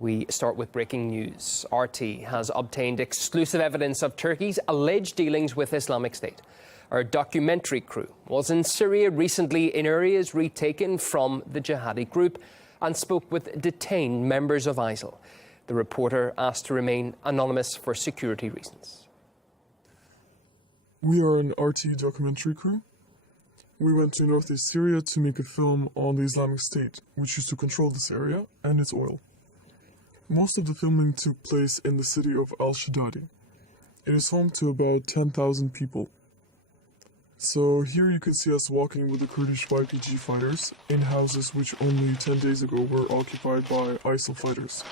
We start with breaking news. RT has obtained exclusive evidence of Turkey's alleged dealings with Islamic State. Our documentary crew was in Syria recently in areas retaken from the jihadi group and spoke with detained members of ISIL. The reporter asked to remain anonymous for security reasons. We are an RT documentary crew. We went to northeast Syria to make a film on the Islamic State, which used to control this area and its oil. Most of the filming took place in the city of Al-Shadadi. It is home to about 10,000 people. So here you can see us walking with the Kurdish YPG fighters in houses which only 10 days ago were occupied by ISIL fighters.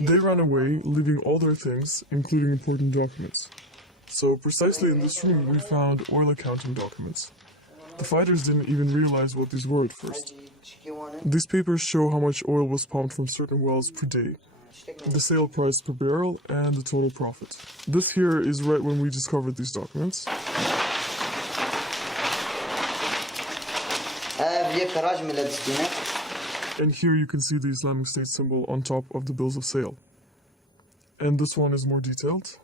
They ran away, leaving all their things, including important documents. So precisely in this room we found oil accounting documents. The fighters didn't even realize what these were at first. These papers show how much oil was pumped from certain wells per day, the sale price per barrel, and the total profit. This here is right when we discovered these documents. And here you can see the Islamic State symbol on top of the bills of sale. And this one is more detailed.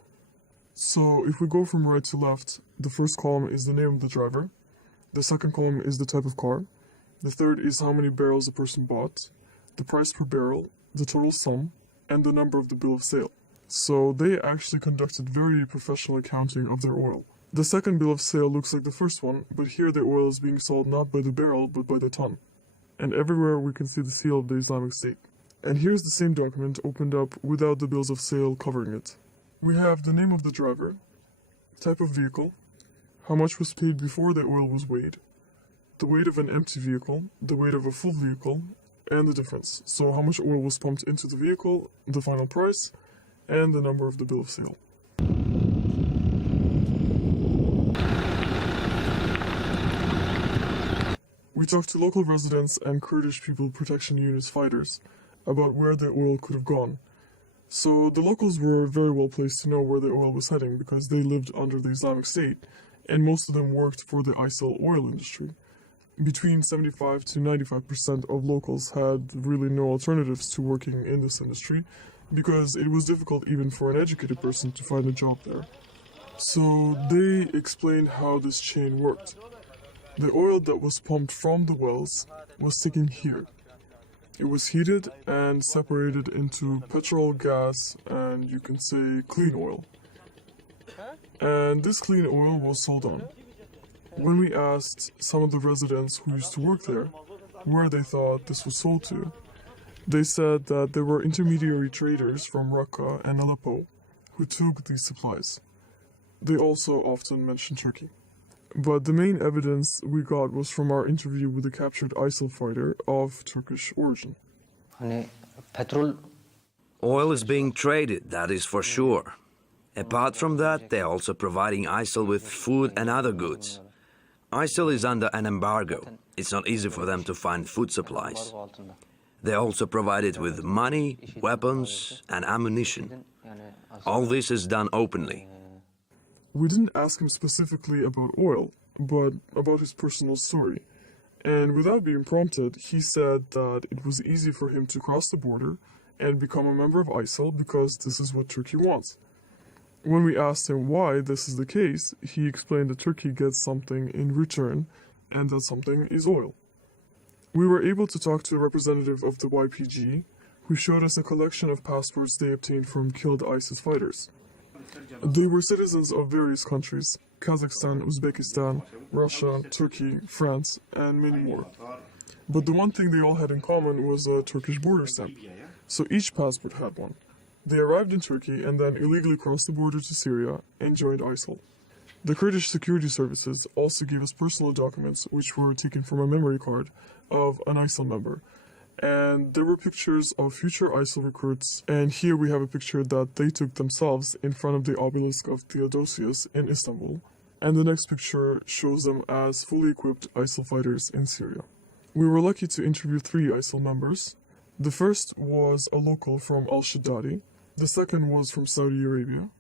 So if we go from right to left, the first column is the name of the driver. The second column is the type of car. The third is how many barrels the person bought, the price per barrel, the total sum, and the number of the bill of sale. So they actually conducted very professional accounting of their oil. The second bill of sale looks like the first one, but here the oil is being sold not by the barrel, but by the ton. And everywhere we can see the seal of the Islamic State. And here's the same document opened up without the bills of sale covering it. We have the name of the driver, type of vehicle, how much was paid before the oil was weighed, the weight of an empty vehicle, the weight of a full vehicle, and the difference. So how much oil was pumped into the vehicle, the final price, and the number of the bill of sale. We talked to local residents and Kurdish People Protection Unit's fighters about where the oil could have gone. So the locals were very well placed to know where the oil was heading because they lived under the Islamic State, and most of them worked for the ISIL oil industry. Between 75 to 95% of locals had really no alternatives to working in this industry because it was difficult even for an educated person to find a job there. So they explained how this chain worked. The oil that was pumped from the wells was taken here. It was heated and separated into petrol, gas, and you can say clean oil. And this clean oil was sold on. When we asked some of the residents who used to work there where they thought this was sold to, they said that there were intermediary traders from Raqqa and Aleppo who took these supplies. They also often mentioned Turkey. But the main evidence we got was from our interview with the captured ISIL fighter of Turkish origin. Oil is being traded, that is for sure. Apart from that, they're also providing ISIL with food and other goods. ISIL is under an embargo. It's not easy for them to find food supplies. They're also provided with money, weapons, and ammunition. All this is done openly. We didn't ask him specifically about oil, but about his personal story. And without being prompted, he said that it was easy for him to cross the border and become a member of ISIL because this is what Turkey wants. When we asked him why this is the case, he explained that Turkey gets something in return, and that something is oil. We were able to talk to a representative of the YPG, who showed us a collection of passports they obtained from killed ISIS fighters. They were citizens of various countries: Kazakhstan, Uzbekistan, Russia, Turkey, France, and many more. But the one thing they all had in common was a Turkish border stamp, so each passport had one. They arrived in Turkey and then illegally crossed the border to Syria and joined ISIL. The Kurdish security services also gave us personal documents which were taken from a memory card of an ISIL member. And there were pictures of future ISIL recruits, and here we have a picture that they took themselves in front of the obelisk of Theodosius in Istanbul, and the next picture shows them as fully equipped ISIL fighters in Syria. We were lucky to interview 3 ISIL members. The first was a local from Al-Shadadi, the second was from Saudi Arabia,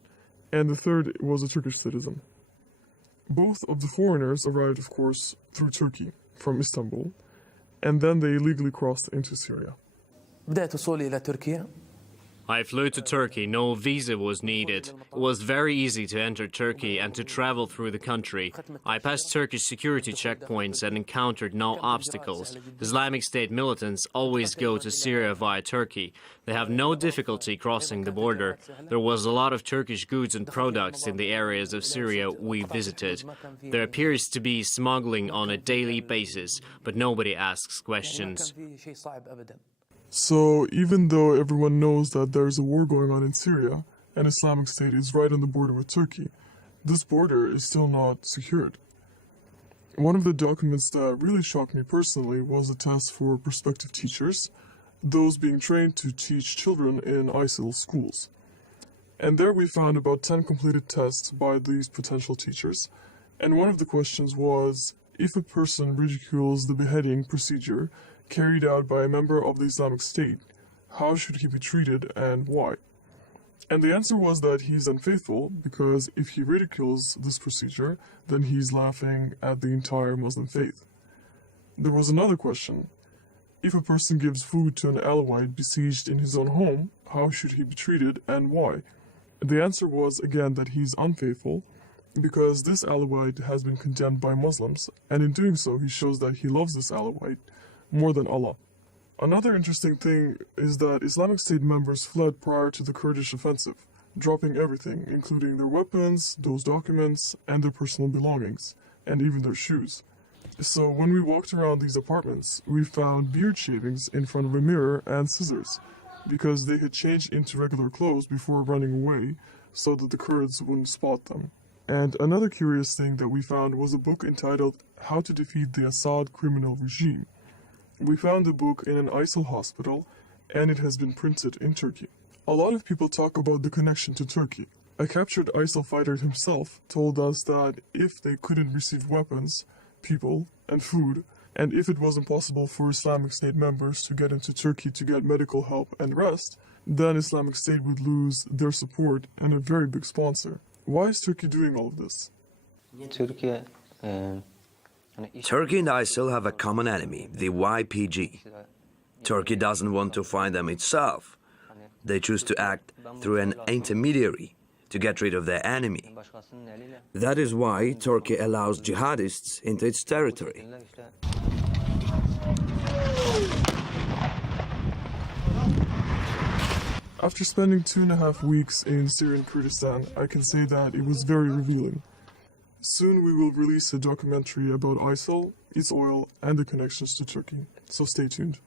and the third was a Turkish citizen. Both of the foreigners arrived, of course, through Turkey, from Istanbul, and then they illegally crossed into Syria. بدأت وصولي إلى تركيا. I flew to Turkey, no visa was needed. It was very easy to enter Turkey and to travel through the country. I passed Turkish security checkpoints and encountered no obstacles. Islamic State militants always go to Syria via Turkey. They have no difficulty crossing the border. There was a lot of Turkish goods and products in the areas of Syria we visited. There appears to be smuggling on a daily basis, but nobody asks questions. So, even though everyone knows that there's a war going on in Syria, and Islamic State is right on the border with Turkey, this border is still not secured. One of the documents that really shocked me personally was a test for prospective teachers, those being trained to teach children in ISIL schools. And there we found about 10 completed tests by these potential teachers, and one of the questions was, if a person ridicules the beheading procedure carried out by a member of the Islamic State, how should he be treated and why? And the answer was that he's unfaithful because if he ridicules this procedure, then he's laughing at the entire Muslim faith. There was another question. If a person gives food to an Alawite besieged in his own home, how should he be treated and why? The answer was again that he's unfaithful because this Alawite has been condemned by Muslims, and in doing so he shows that he loves this Alawite more than Allah. Another interesting thing is that Islamic State members fled prior to the Kurdish offensive, dropping everything, including their weapons, those documents, and their personal belongings, and even their shoes. So when we walked around these apartments, we found beard shavings in front of a mirror and scissors, because they had changed into regular clothes before running away so that the Kurds wouldn't spot them. And another curious thing that we found was a book entitled How to Defeat the Assad Criminal Regime. We found the book in an ISIL hospital, and it has been printed in Turkey. A lot of people talk about the connection to Turkey. A captured ISIL fighter himself told us that if they couldn't receive weapons, people, and food, and if it was impossible for Islamic State members to get into Turkey to get medical help and rest, then Islamic State would lose their support and a very big sponsor. Why is Turkey doing all of this? Turkey and ISIL have a common enemy, the YPG. Turkey doesn't want to find them itself. They choose to act through an intermediary to get rid of their enemy. That is why Turkey allows jihadists into its territory. After spending 2.5 weeks in Syrian Kurdistan, I can say that it was very revealing. Soon we will release a documentary about ISIL, its oil, and the connections to Turkey, so stay tuned.